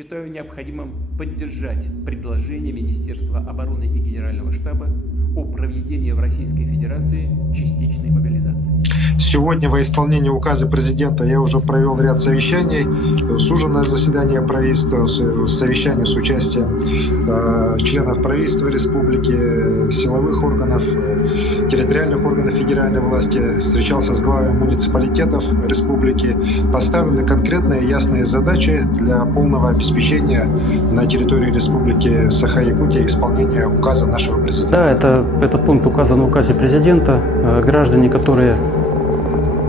считаю необходимым поддержать предложение Министерства обороны и Генерального штаба о проведении в Российской Федерации частичной мобилизации. Сегодня во исполнение указа президента я уже провел ряд совещаний, суженное заседание правительства, совещание с участием членов правительства республики, силовых органов, территориальных органов федеральной власти, встречался с главами муниципалитетов республики. Поставлены конкретные ясные задачи для полного обеспечения на территории республики Саха-Якутия исполнения указа нашего президента. Да, этот пункт указан в указе президента. Граждане, которые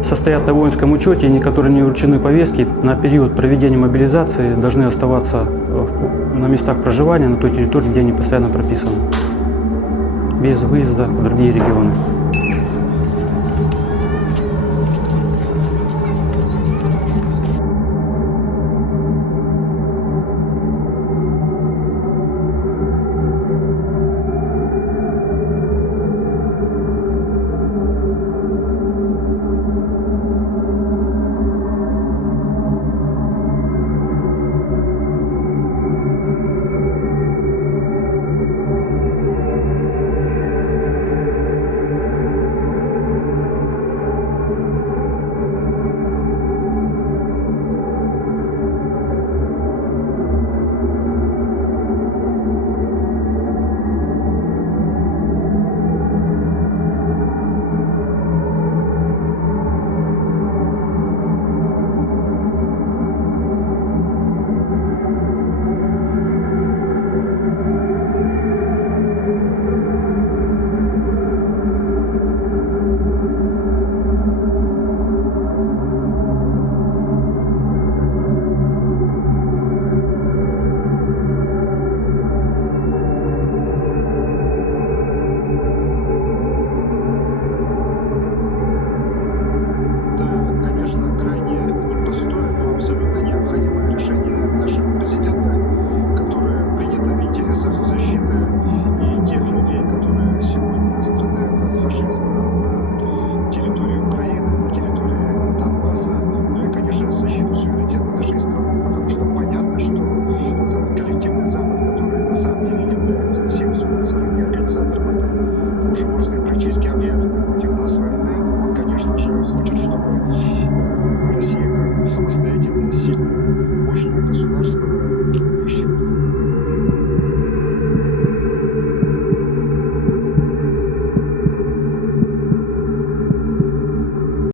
состоят на воинском учете и которые не вручены повестки, на период проведения мобилизации должны оставаться на местах проживания, на той территории, где они постоянно прописаны, без выезда в другие регионы.